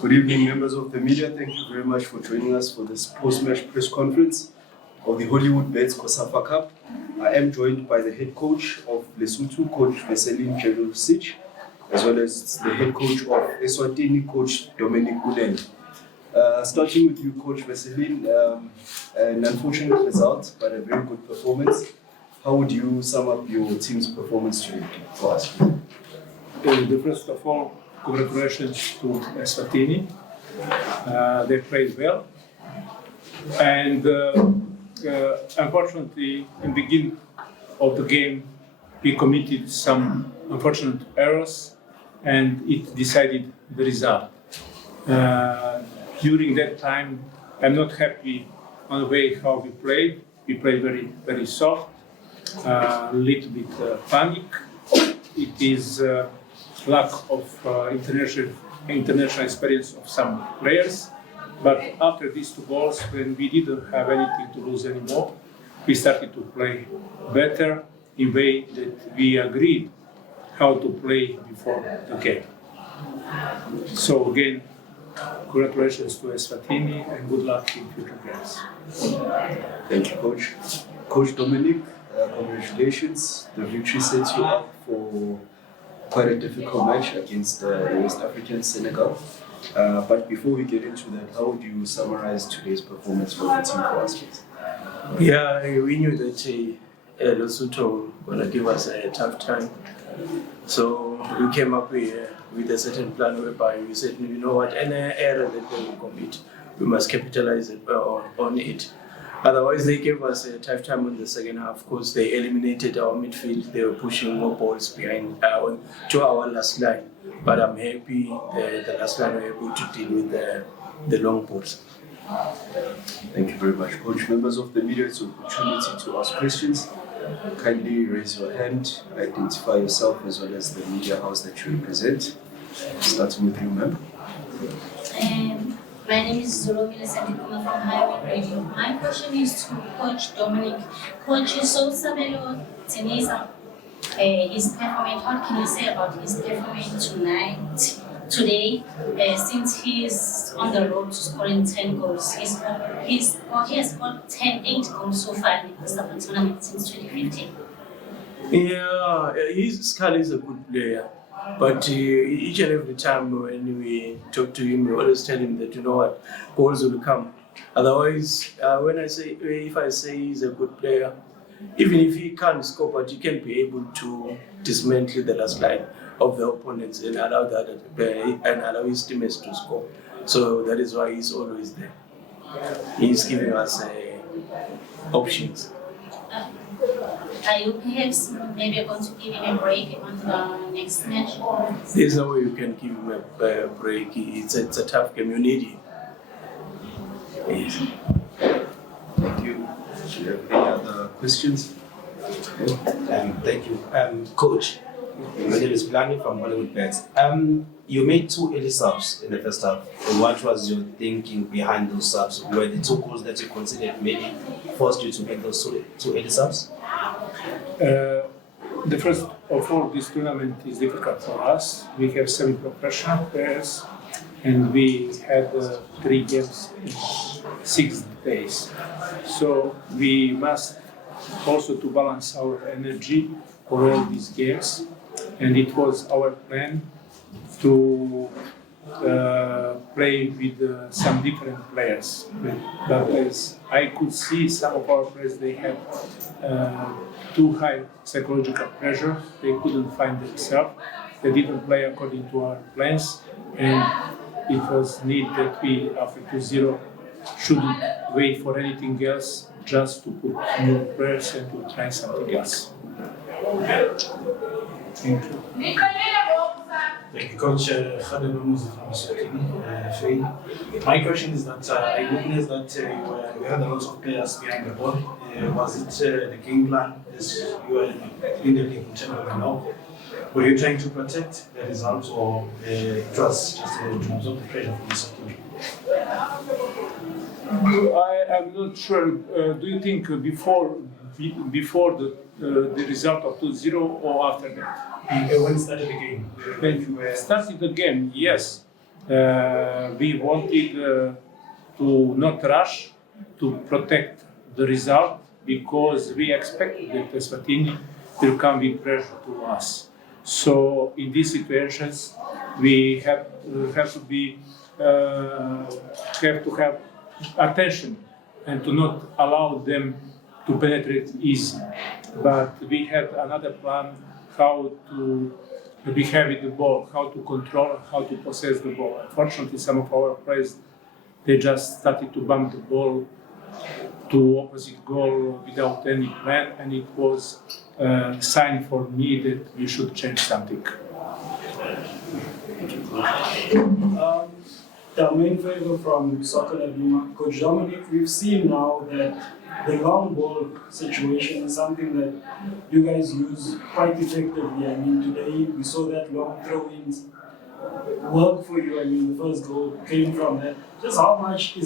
Good evening, members of the media. Thank you very much for joining us for this post-match press conference of the Hollywood Bets COSAFA Cup. I am joined by the head coach of Lesotho, Coach Eswatini, as well as the head coach of Eswatini, Coach Dominic Udel. Starting with you, Coach Veselin, an unfortunate result, but a very good performance. How would you sum up your team's performance today for us? First of all, congratulations to Eswatini. They played well. And unfortunately, in the beginning of the game, we committed some unfortunate errors and it decided the result. During that time, I'm not happy on the way how we played. We played very, very soft, a little bit panic. It is lack of international experience of some players. But after these 2 goals, when we didn't have anything to lose anymore, we started to play better in way that we agreed how to play before the game. So again, congratulations to Eswatini and good luck in future games. Thank you, Coach. Coach Dominic, congratulations. The victory sets you up for quite a difficult match against the West African Senegal. But before we get into that, how would you summarize today's performance for the team for us, please? Yeah, we knew that Lesotho was going to give us a tough time. So we came up with a certain plan whereby we said, you know what, any error that they will commit, we must capitalize on it. Otherwise, they gave us a tough time in the second half because they eliminated our midfield. They were pushing more balls behind to our last line. But I'm happy the last line were able to deal with the long balls. Thank you very much, Coach. Members of the media, it's an opportunity to ask questions. Kindly raise your hand, identify yourself as well as the media house that you represent. Starting with you, ma'am. My name is Zoromile Sadikuma from Highway Radio. My question is to Coach Dominic. Coach, you saw Sabelo Tenisa, his performance. What can you say about his performance today, since he's on the road to scoring 10 goals? He has scored 8 goals so far in the COSAFA tournament since 2015. Yeah, Scully is a good player. But each and every time when we talk to him, we always tell him that, you know what, goals will come. Otherwise, if I say he's a good player, even if he can't score, but he can be able to dismantle the last line of the opponents and allow the other player and allow his teammates to score. So that is why he's always there. He's giving us options. Are you perhaps maybe going to give him a break on the next match? There's no way you can give him a break. It's a tough game. You need him. Yes. Thank you. Do you have any other questions? Thank you. Coach, my name is Plani from Hollywood Bets. You made 2 early subs in the first half. What was your thinking behind those subs? Were the 2 goals that you considered maybe forced you to make those 2 early subs? The first of all, this tournament is difficult for us. We have 7 professional players and we had 3 games in 6 days. So we must also to balance our energy for all these games. And it was our plan to play with some different players. But as I could see, some of our players, they had too high psychological pressure. They couldn't find themselves. They didn't play according to our plans. And it was need that we, after 2-0, shouldn't wait for anything else, just to put new players and to try something else. Thank you. Thank you, Coach. Khaled Musa from Eswatini. My question is that I witnessed that you had a lot of players behind the ball. Was it the game plan as you were in the league in general now? Were you trying to protect the results or it was just to absorb the pressure from the second? I am not sure. Do you think before the result of 2-0 or after that? When it started the game? When started the game, yes. We wanted to not rush, to protect the result, because we expected that Eswatini will come with pressure to us. So in these situations, we have to be have to have attention and to not allow them to penetrate easy. But we had another plan how to behave with the ball, how to control, how to possess the ball. Unfortunately, some of our players, they just started to bump the ball to opposite goal without any plan, and it was a sign for me that we should change something. The main favor from Soccer Laduma, Coach Dominic, we've seen now that the long ball situation is something that you guys use quite effectively. I mean, today we saw that long throw-ins work for you. I mean, the first goal came from that. Just how much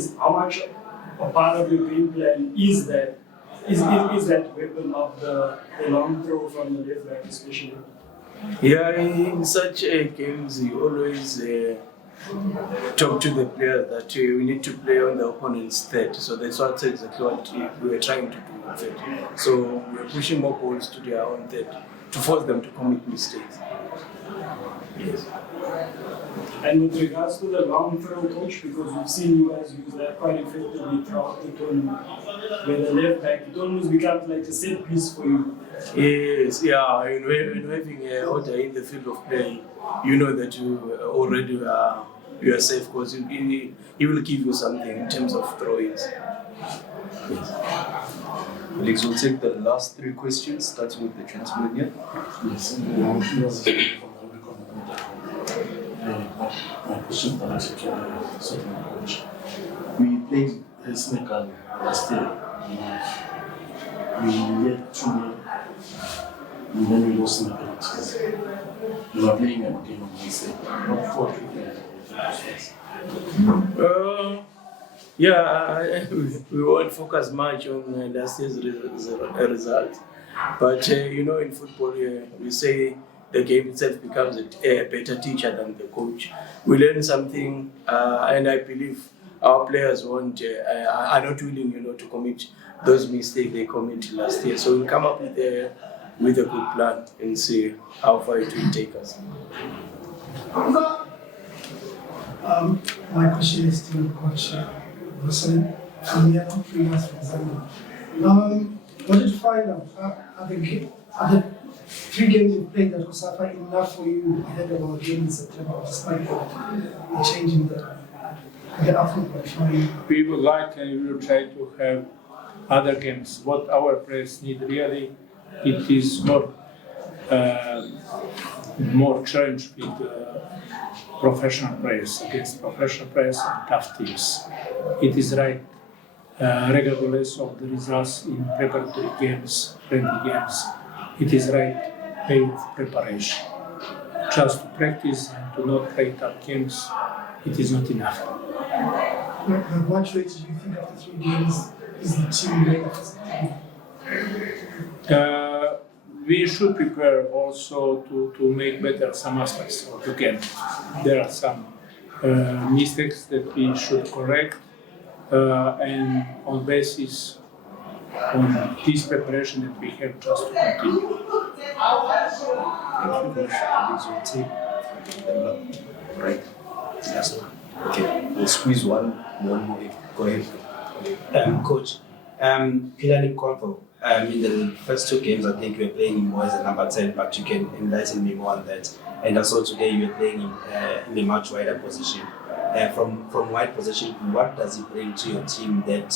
a part of your game plan is that weapon of the long throw from the left back especially? Yeah, in such games, you always talk to the player that we need to play on the opponent's third. So that's exactly what we were trying to do in third. So we're pushing more balls to their own third to force them to commit mistakes. Yes. And with regards to the long throw, coach, because we've seen you guys use that quite effectively throughout the tournament, where the left back, it almost becomes like a set piece for you. Yes, yeah. When having an order in the field of play, you know that you already you are safe, because he will give you something in terms of throw-ins. Alex, we'll take the last three questions, starting with the gentleman here. Yes, my question is certain coach. We played Senegal last year. We had 2-0, and then we lost in the penalties. We were playing them again on Wednesday. Not 4-3. Yeah, we won't focus much on last year's result. But in football, we say the game itself becomes a better teacher than the coach. We learn something, and I believe our players are not willing, to commit those mistakes they committed last year. So we'll come up with a good plan and see how far it will take us. My question is to Coach Rosalyn from Vienna, 3 months from Zambia. Wanted to find out, are the 3 games you played at Kosafa enough for you ahead of our game in September, despite the change in the outlook qualifying? We would like and we will try to have other games. What our players need really, it is more challenge with professional players against professional players and tough teams. It is right, regardless of the results in preparatory games, friendly games. It is right way of preparation. Just to practice and to not play tough games, it is not enough. What rate do you think after 3 games is the team ready for September? We should prepare also to make better some aspects of the game. There are some mistakes that we should correct, and on basis on this preparation that we have just to continue. Thank you, Coach. Alex, we'll take right. Yes. Okay, we'll squeeze one more in. Go ahead. Coach, Pilani Convo, in the first 2 games, I think you were playing him more as a number 10, but you can enlighten me more on that. And also today you were playing him in a much wider position. From wide position, what does he bring to your team that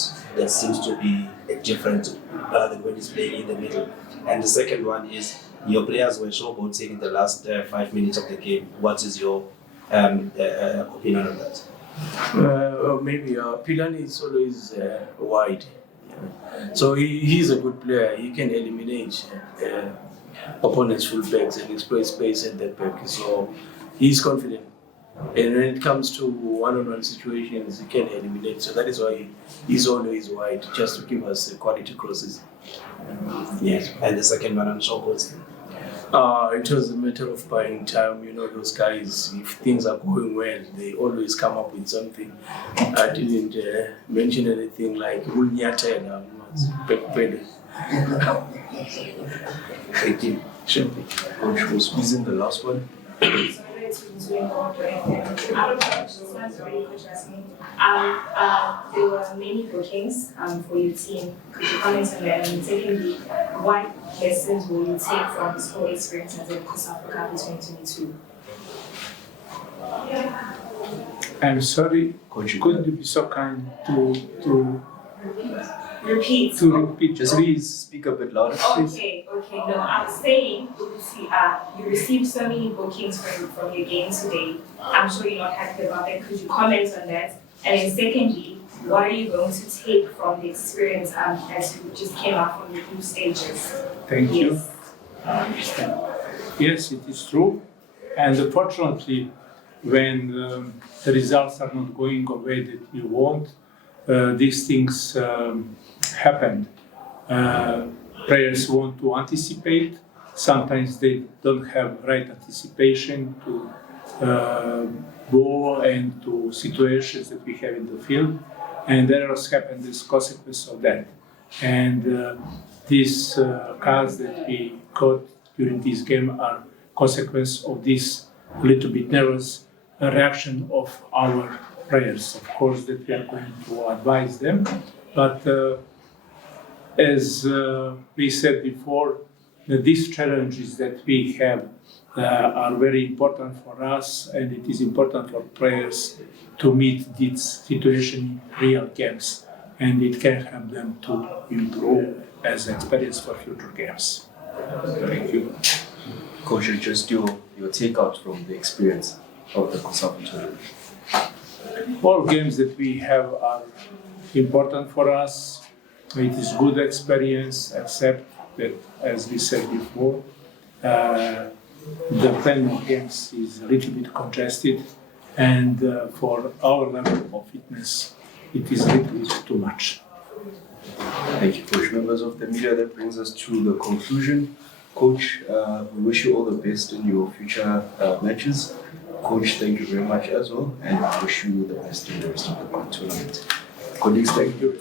seems to be different rather than when he's playing in the middle? And the second one is, your players were showboating in the last 5 minutes of the game. What is your opinion on that? Maybe Pilani is always wide. So he's a good player. He can eliminate opponents' fullbacks and exploit space at that back. So he's confident. And when it comes to one-on-one situations, he can eliminate. So that is why he's always wide, just to give us quality crosses. Yes. And the second one on showboating? It was a matter of buying time. You know, those guys, if things are going well, they always come up with something. I didn't mention anything like Ulnyata and Pekpede. Thank you. Sure. Coach, we'll squeeze in the last one. There were many bookings for your team. Could you comment on that? And secondly, what lessons will you take from this whole experience at the COSAFA Cup in 2022? I'm sorry, Coach, could you be so kind to Repeat. repeat, just please? please speak a bit louder. Okay. No, I'm saying, you received so many bookings from your game today. I'm sure you're not happy about that. Could you comment on that? And then secondly, what are you going to take from the experience as you just came out from the group stages? Thank you. Yes. I understand. Yes, it is true. And unfortunately, when the results are not going the way that you want, these things happen. Players want to anticipate. Sometimes they don't have right anticipation to ball and to situations that we have in the field. And errors happen as a consequence of that. And these cards that we got during this game are consequence of this little bit nervous reaction of our players. Of course, that we are going to advise them, but as we said before, these challenges that we have are very important for us, and it is important for players to meet this situation in real games, and it can help them to improve as experience for future games. Thank you. Coach, just your takeout from the experience of the COSAFA tournament. All games that we have are important for us. It is good experience, except that, as we said before, the planning of games is a little bit congested, and for our level of fitness, it is a little bit too much. Thank you, Coach. Members of the media, that brings us to the conclusion. Coach, we wish you all the best in your future matches. Coach, thank you very much as well, and I wish you the best in the rest of the tournament. Colleagues, thank you.